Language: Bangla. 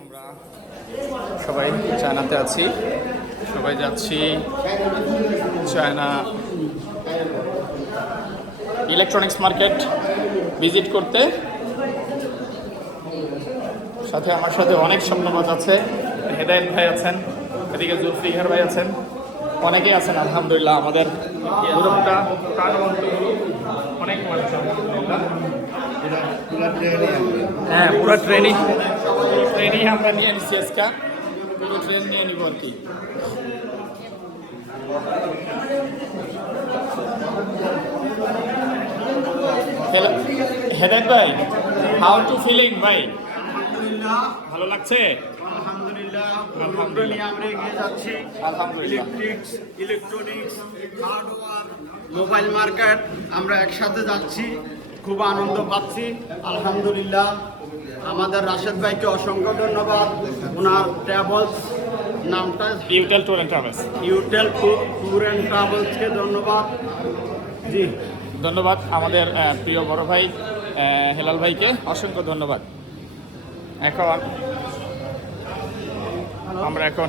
আমরা সবাই চায়নাতে আছি, সবাই যাচ্ছি চায়না ইলেকট্রনিক্স মার্কেট ভিজিট করতে। সাথে আমার সাথে অনেক স্বপ্নবাজ আছে, হেদায়েত ভাই আছেন, এদিকে জুলফিকার ভাই আছেন, অনেকেই আছেন। আলহামদুলিল্লাহ আমাদের গ্রুপটা প্রাণবন্ত গ্রুপ, অনেক মানুষ আলহামদুলিল্লাহ। হ্যাঁ, পুরো ট্রেনিং আমরা নিয়ে নিচ্ছি আজকে, পুরো ট্রেন নিয়ে নিব আর কি। হেদায়েত ভাই, হাউ টু ফিলিং ভাই? ভালো লাগছে? আলহামদুলিল্লাহ আমরা এগিয়ে যাচ্ছি। আলহামদুলিল্লাহ। ইলেকট্রনিক্স, হার্ডওয়্যার, মোবাইল মার্কেট আমরা একসাথে যাচ্ছি, খুব আনন্দ পাচ্ছি আলহামদুলিল্লাহ। আমাদের রাশেদ ভাইকে অসংখ্য ধন্যবাদ। ওনার ট্রাভেলস নামটা Utel tour and travels, Utel tour and ট্রাভেলসকে ধন্যবাদ। জি ধন্যবাদ। আমাদের প্রিয় বড় ভাই হেলাল ভাইকে অসংখ্য ধন্যবাদ। এখন আমরা এখন